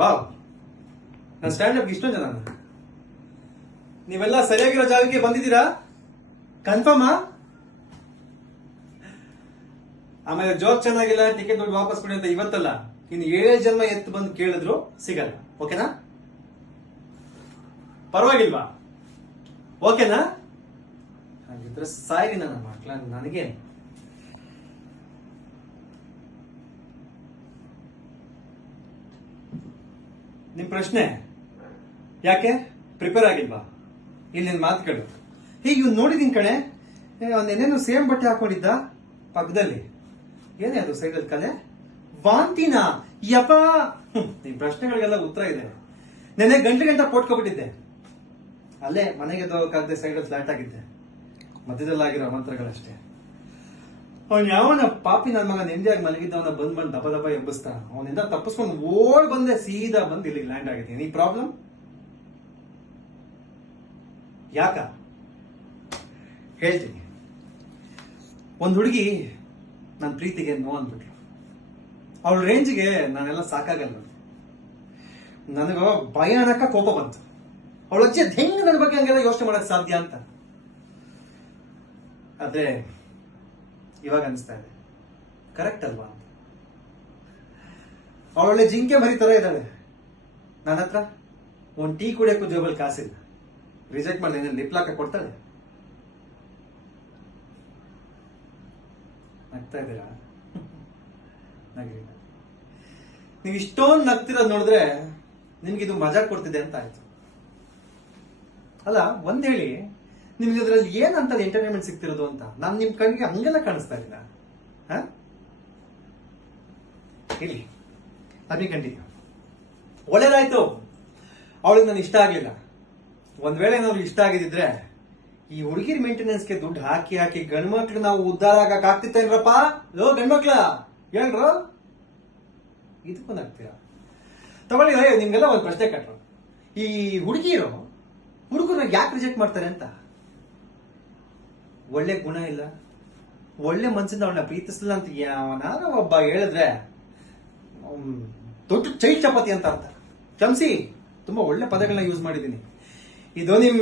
Wow, ನನ್ನ stand-up ಇಷ್ಟೊಂದು ಜನ. ನೀವೆಲ್ಲ ಸರಿಯಾಗಿರೋ ಜಾಗಕ್ಕೆ ಬಂದಿದ್ದೀರಾ? ಕನ್ಫರ್ಮಾ? ಆಮೇಲೆ ಜೋಕ್ ಚೆನ್ನಾಗಿಲ್ಲ, ಟಿಕೆಟ್ ದುಡ್ಡು ವಾಪಸ್ ಕೊಡಿ ಅಂತ ಇವತ್ತಲ್ಲ, ಇನ್ನು 7 ಜನ್ಮ ಎತ್ತು ಬಂದು ಕೇಳಿದ್ರು ಸಿಗಲ್ಲ. ಓಕೆನಾ? ಪರವಾಗಿಲ್ವಾ? ಓಕೆನಾ? ಹಾಗಿದ್ರೆ ಸಾಯಿರಿ ನನ್ನ ಮಕ್ಕಳ, ನನಗೇನು. ನಿಮ್ ಪ್ರಶ್ನೆ ಯಾಕೆ ಪ್ರಿಪೇರ್ ಆಗಿಲ್ವಾ? ಇಲ್ಲಿ ನಿನ್ ಮಾತುಗಳು ಹೀಗೆ ಇವ್ನು ನೋಡಿದೀನಿ ಕಣೆ, ಅವನೇನೇನು ಸೇಮ್ ಬಟ್ಟೆ ಹಾಕೊಂಡಿದ್ದ ಪಕ್ಕದಲ್ಲಿ. ಏನೇ ಅದು ಸೈಡಲ್ಲಿ ಕಲೆ? ವಾಂತಿನಾ? ಯಪ್ಪ, ನಿಮ್ ಪ್ರಶ್ನೆಗಳಿಗೆಲ್ಲ ಉತ್ತರ ಇದೆ. ನೆನೆ ಗಂಟೆ ಪೋಟ್ಕೊಬಿಟ್ಟಿದ್ದೆ, ಅಲ್ಲೇ ಮನೆಗೆ ಹೋಗಕ್ಕಾಗದೆ ಸೈಡಲ್ಲಿ ಫ್ಲಾಟ್ ಆಗಿದ್ದೆ. ಮಧ್ಯದಲ್ಲಾಗಿರೋ ಮಂತ್ರಗಳಷ್ಟೇ. ಅವನ್ ಯಾವನ ಪಾಪಿ ನನ್ನ ಮಗ ನೆಮ್ಮದಿಯಾಗಿ ಮಲಗಿದ್ದವನ ಬಂದ್ ದಪ ದಪ ಎಬ್ಬಿಸ್ತಾ, ಅವನಿಂದ ತಪ್ಪಿಸ್ಕೊಂಡು ಓಡ್ ಬಂದೆ, ಸೀದಾ ಬಂದು ಇಲ್ಲಿಗೆ ಲ್ಯಾಂಡ್ ಆಗಿದ್ದೀನಿ. ಈ ಪ್ರಾಬ್ಲಮ್ ಯಾಕ ಹೇಳ್ತೀನಿ. ಒಂದ್ ಹುಡುಗಿ ನನ್ನ ಪ್ರೀತಿಗೆ ನೋ ಅಂದ್ಬಿಟ್ರು. ಅವಳ ರೇಂಜ್ಗೆ ನಾನೆಲ್ಲ ಸಾಕಾಗಲ್ಲ. ನನಗ ಭಯಾನಕ ಕೋಪ ಬಂತು. ಅವಳ ಅಜ್ಜಿ ಹೆಂಗ್ ನನ್ನ ಬಗ್ಗೆ ಹಂಗೆಲ್ಲ ಯೋಚನೆ ಮಾಡಕ್ ಸಾಧ್ಯ ಅಂತ. ಆದ್ರೆ ಇವಾಗ ಅನಿಸ್ತಾ ಇದೆ, ಕರೆಕ್ಟ್ ಅಲ್ವಾ ಅಂತ. ಅವಳೊಳ್ಳೆ ಜಿಂಕೆ ಮರಿ ತರ ಇದ್ದಾಳೆ. ನನ್ನ ಹತ್ರ ಒಂದ್ ಟೀ ಕುಡಿಯೋಕ್ಕೂ ಜೇಬಲ್ ಕಾಸಿಲ್ಲ. ರಿಜೆಕ್ಟ್ ಮಾಡಿ ಲಿಪ್ಲಾಕ ಕೊಡ್ತಾಳೆ. ನಗ್ತಾ ಇದ್ದೀರಾ? ನಗಿರಿ. ನೀವು ಇಷ್ಟೊಂದು ನಗ್ತಿರೋದು ನೋಡಿದ್ರೆ ನಿಮ್ಗೆ ಇದು ಮಜಾ ಕೊಡ್ತಿದೆ ಅಂತ ಆಯ್ತು. ಅಲ್ಲ, ಒಂದ್ ಹೇಳಿ, ನಿಮ್ಗೆ ಇದ್ರಲ್ಲಿ ಏನಂತ ಎಂಟರ್ಟೈನ್ಮೆಂಟ್ ಸಿಗ್ತಿರೋದು ಅಂತ. ನಾನು ನಿಮ್ ಕಣ್ಣಿಗೆ ಹಂಗೆಲ್ಲ ಕಾಣಿಸ್ತಾ ಇಲ್ಲ. ಇಲ್ಲಿ ಅದೇ ಕಂಟಿನ್ಯೂ. ಒಳ್ಳೇದಾಯ್ತು, ಅವಳಿಗೆ ನಾನು ಇಷ್ಟ ಆಗ್ಲಿಲ್ಲ. ಒಂದ್ ವೇಳೆ ನಾವು ಇಷ್ಟ ಆಗಿದ್ರೆ ಈ ಹುಡುಗಿರ್ ಮೇಂಟೆನೆನ್ಸ್ಗೆ ದುಡ್ಡು ಹಾಕಿ ಹಾಕಿ ಗಂಡ್ಮಕ್ಳು ನಾವು ಉದ್ಧಾರ ಆಗಕ್ ಆಗ್ತಿತ್ತೇನ್ರಪ್ಪ? ಲೋ ಗಂಡ್ಮಕ್ಳ ಹೇಳ್ರು, ಇದಕ್ಕೊಂದು ಆಗ್ತೀರಾ? ತಗೊಳ್ಳಿ, ನಿಮ್ಗೆಲ್ಲ ಒಂದ್ ಪ್ರಶ್ನೆ ಕಟ್ರು. ಈ ಹುಡುಗಿರು ಹುಡುಗರನ್ನ ಯಾಕೆ ರಿಜೆಕ್ಟ್ ಮಾಡ್ತಾರೆ ಅಂತ. ಒಳ್ಳೆ ಗುಣ ಇಲ್ಲ, ಒಳ್ಳೆ ಮನ್ಸಿಂದ ಅವಳನ್ನ ಪ್ರೀತಿಸಲಿಲ್ಲ ಅಂತ ಯಾವನಾರ ಒಬ್ಬ ಹೇಳಿದ್ರೆ ದೊಡ್ಡ ಚೈಲ್ಡ್ ಚಪಾತಿ ಅಂತ ಅರ್ಥ. ಕ್ಷಮಿಸಿ, ತುಂಬಾ ಒಳ್ಳೆ ಪದಗಳನ್ನ ಯೂಸ್ ಮಾಡಿದ್ದೀನಿ. ಇದು ನಿಮ್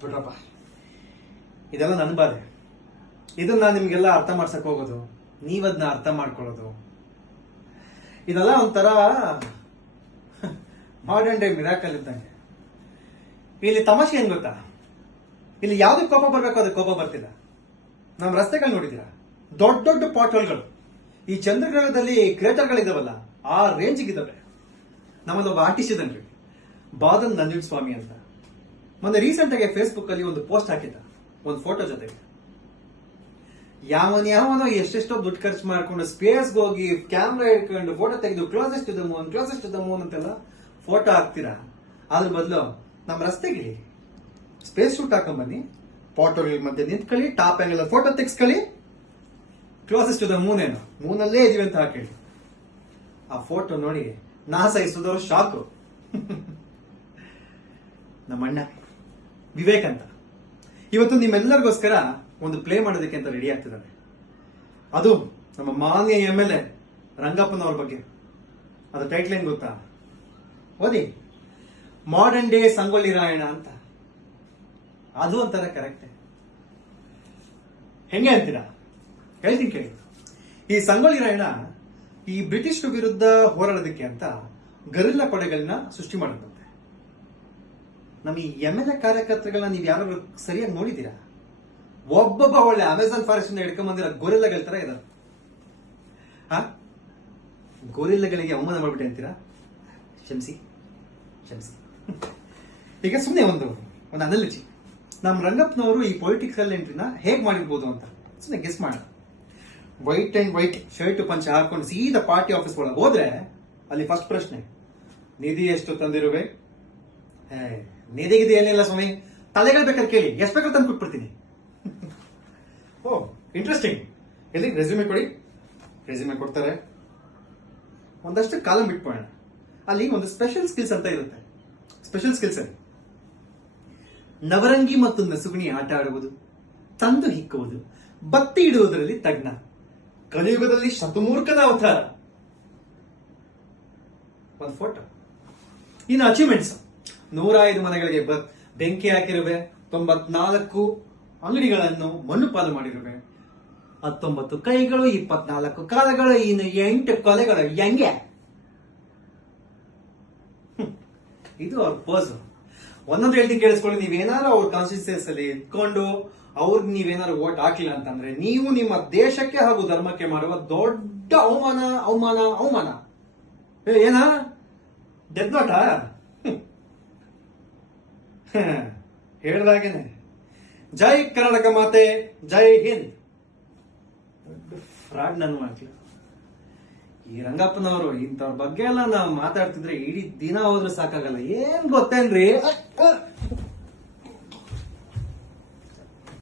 ಬಿಡ್ರಪ್ಪ, ಇದೆಲ್ಲ ನನ್ನ ಬಾಧೆ. ಇದನ್ನ ನಾನು ನಿಮ್ಗೆಲ್ಲ ಅರ್ಥ ಮಾಡ್ಸಕ್ ಹೋಗೋದು, ನೀವದನ್ನ ಅರ್ಥ ಮಾಡ್ಕೊಳ್ಳೋದು, ಇದೆಲ್ಲ ಒಂಥರ ಮಾಡರ್ನ್ ಡೇ ಮಿರಾಕಲ್ ಇದ್ದಂಗೆ. ಇಲ್ಲಿ ತಮಾಷೆ ಏನ್ ಗೊತ್ತಾ? ಇಲ್ಲಿ ಯಾವ್ದಕ್ಕೆ ಕೋಪ ಬರ್ಬೇಕು ಅದಕ್ಕೆ ಕೋಪ ಬರ್ತಿಲ್ಲ. ನಮ್ ರಸ್ತೆಗಳು ನೋಡಿದೀರಾ? ದೊಡ್ಡ ದೊಡ್ಡ ಪಾಟ್ಹೋಲ್ಗಳು. ಈ ಚಂದ್ರಗ್ರಹದಲ್ಲಿ ಕ್ರೇಟರ್ಗಳಿದಾವಲ್ಲ, ಆ ರೇಂಜಿಗೆ ಇದಾವೆ. ನಮ್ಮದೊಬ್ಬ ಆರ್ಟಿಸ್ಟ್ ಇದನ್ರಿ, ಬಾದನ್ ನಂಜುಂಡ ಸ್ವಾಮಿ ಅಂತ. ಮೊನ್ನೆ ರೀಸೆಂಟ್ ಆಗಿ ಫೇಸ್ಬುಕ್ ಅಲ್ಲಿ ಒಂದು ಪೋಸ್ಟ್ ಹಾಕಿದ್ದ, ಒಂದು ಫೋಟೋ ಜೊತೆಗೆ. ಯಾವನೋ ಎಷ್ಟೆಷ್ಟೋ ದುಡ್ಡು ಖರ್ಚು ಮಾಡ್ಕೊಂಡು ಸ್ಪೇಸ್ಗೆ ಹೋಗಿ ಕ್ಯಾಮ್ರಾ ಇಟ್ಕೊಂಡು ಫೋಟೋ ತೆಗೆದು ಕ್ಲೋಸೆಸ್ಟ್ ಟು ದ ಮೂನ್ ಅಂತೆಲ್ಲ ಫೋಟೋ ಹಾಕ್ತೀರಾ. ಅದ್ರ ಬದಲು ನಮ್ಮ ರಸ್ತೆಗಿಳಿ, ಸ್ಪೇಸ್ ಶೂಟ್ ಹಾಕೊಂಡ್ ಬನ್ನಿ, ಫೋಟೋಗಳ ಮಧ್ಯೆ ನಿಂತ್ಕೊಳ್ಳಿ, ಟಾಪ್ ಆಂಗಲ್ ಫೋಟೋ ತೆಗೆಸ್ಕೊಳ್ಳಿ, ಕ್ಲೋಸೆಸ್ಟ್ ಟು ದ ಮೂನ್ ಏನು ಮೂನಲ್ಲೇ ಇದೀವಿ ಅಂತ ಹಾಕಿ. ಆ ಫೋಟೋ ನೋಡಿ ನಾಸಾ ಇಸೋದವ್ರು ಶಾಕು. ನಮ್ಮ ಅಣ್ಣ ವಿವೇಕ್ ಅಂತ ಇವತ್ತು ನಿಮ್ಮೆಲ್ಲರಿಗೋಸ್ಕರ ಒಂದು ಪ್ಲೇ ಮಾಡೋದಕ್ಕೆ ಅಂತ ರೆಡಿ ಆಗ್ತಿದ್ದಾನೆ. ಅದು ನಮ್ಮ ಮಾನ್ಯ MLA ರಂಗಪ್ಪನವ್ರ ಬಗ್ಗೆ. ಅದ್ರ ಟೈಟ್ಲ್ ಏನ್ ಗೊತ್ತಾ? ಓದಿ, ಮಾಡರ್ನ್ ಡೇ ಸಂಗೊಳ್ಳಿ ರಾಯಣ್ಣ ಅಂತ. ಅದು ಒಂಥರ ಕರೆಕ್ಟ್. ಹೆಂಗೆ ಅಂತೀರಾ? ಹೇಳ್ತೀನಿ ಕೇಳಿ. ಈ ಸಂಗೊಳ್ಳಿ ರಾಯಣ್ಣ ಈ ಬ್ರಿಟಿಷ್ ವಿರುದ್ಧ ಹೋರಾಡೋದಕ್ಕೆ ಅಂತ ಗರಿಲ್ಲಾ ಪಡೆಗಳನ್ನ ಸೃಷ್ಟಿ ಮಾಡಿದಂತೆ. ನಮ್ಮ ಈ MLA ಕಾರ್ಯಕರ್ತಗಳನ್ನ ನೀವು ಯಾರು ಸರಿಯಾಗಿ ನೋಡಿದ್ದೀರಾ? ಒಬ್ಬೊಬ್ಬ ಒಳ್ಳೆ ಅಮೆಝಾನ್ ಫಾರೆಸ್ಟ್ ಇಂದ ಹಿಡ್ಕೊಂಡ್ ಬಂದಿರೋ ಗೊರಿಲ್ಲಗಳ ತರ ಇದಾರೆ. ಗೊರಿಲ್ಲಗಳಿಗೆ ಅವಮಾನ ಮಾಡ್ಬಿಟ್ಟೆ ಅಂತೀರಾ? ಕ್ಷಮಿಸಿ. ಈಗ ಸುಮ್ಮನೆ ಒಂದು ಅನಾಲಜಿ. ನಮ್ಮ ರಂಗಪ್ಪನವರು ಈ ಪೊಲಿಟಿಕಲ್ ಎಂಟ್ರಿನ ಹೇಗ್ ಮಾಡಿರ್ಬೋದು ಅಂತ ಸುಮ್ಮನೆ ಗೆಸ್ ಮಾಡ. ವೈಟ್ ಅಂಡ್ ವೈಟ್ ಶರ್ಟ್ ಪಂಚ ಹಾಕೊಂಡು ಸೀದಾ ಪಾರ್ಟಿ ಆಫೀಸ್ ಒಳಗೆ ಹೋದ್ರೆ ಅಲ್ಲಿ ಫಸ್ಟ್ ಪ್ರಶ್ನೆ, ನಿಧಿ ಎಷ್ಟು ತಂದಿರುವೆ? ನಿಧಿಗಿದೆ ಏನಿಲ್ಲ ಸ್ವಾಮಿ, ತಲೆಗಳು ಬೇಕಾದ್ರೆ ಕೇಳಿ, ಎಷ್ಟು ಬೇಕಾದ್ರೆ ತಂದು ಕೊಟ್ಬಿಡ್ತೀನಿ. ಓ ಇಂಟ್ರೆಸ್ಟಿಂಗ್. ಎಲ್ಲಿ ರೆಸ್ಯೂಮೆ ಕೊಡಿ. ರೆಸ್ಯೂಮೆ ಕೊಡ್ತಾರೆ. ಒಂದಷ್ಟು ಕಾಲಂ ಬಿಟ್ಬೋಣ. ಅಲ್ಲಿ ಒಂದು ಸ್ಪೆಷಲ್ ಸ್ಕಿಲ್ಸ್ ಅಂತ ಇರುತ್ತೆ. ಸ್ಪೆಷಲ್ ಸ್ಕಿಲ್ಸ್ ಅಲ್ಲಿ ನವರಂಗಿ ಮತ್ತು ನಸುಗುಣಿ ಆಟ ಆಡುವುದು, ತಂದು ಹಿಕ್ಕುವುದು, ಬತ್ತಿ ಇಡುವುದರಲ್ಲಿ ತಜ್ಞ, ಕಲಿಯುಗದಲ್ಲಿ ಶತಮೂರ್ಖನ ಅವತಾರ. ಒಂದು ಫೋಟೋ. ಇನ್ನು ಅಚೀವ್ಮೆಂಟ್ಸ್, 105 ಮನೆಗಳಿಗೆ ಬೆಂಕಿ ಹಾಕಿರುವೆ, 94 ಅಂಗಡಿಗಳನ್ನು ಮಣ್ಣು ಪಾಲು ಮಾಡಿರುವೆ, 19 ಕೈಗಳು, 24 ಕಾಲಗಳು, ಇನ್ನು 8 ಕೊಲೆಗಳು. ಹೆಂಗೆ? ಇದು ಅವ್ರ ಪೋಸ್. ಒಂದೊಂದು ಹೇಳ್ತೀನಿ ಕೇಳಿಸ್ಕೊಳ್ಳಿ. ನೀವೇನಾದ್ರು ಅವ್ರ ಕಾನ್ಸ್ಟಿಟ್ಯೂನ್ಸಿ ಅಲ್ಲಿ ಇಟ್ಕೊಂಡು ಅವ್ರಿಗೆ ನೀವೇನಾದ್ರು ವೋಟ್ ಹಾಕಿಲ್ಲ ಅಂತಂದ್ರೆ ನೀವು ನಿಮ್ಮ ದೇಶಕ್ಕೆ ಹಾಗೂ ಧರ್ಮಕ್ಕೆ ಮಾಡುವ ದೊಡ್ಡ ಅವಮಾನ ಅವಮಾನ ಅವಮಾನ. ಏನ ಡೆತ್ ನೋಟ? ಹೇಳ್ದಾಗೇನೆ ಜೈ ಕರ್ನಾಟಕ ಮಾತೆ, ಜೈ ಹಿಂದ್. ಫ್ರಾಡ್ ನನ್ನ ಮಾಡ್ಲಿಲ್ಲ. ಈ ರಂಗಪ್ಪನವರು ಇಂಥವ್ರ ಬಗ್ಗೆ ಎಲ್ಲ ನಾವು ಮಾತಾಡ್ತಿದ್ರೆ ಇಡೀ ದಿನ ಹೋದ್ರೂ ಸಾಕಾಗಲ್ಲ. ಏನ್ ಗೊತ್ತೇನ್ರಿ,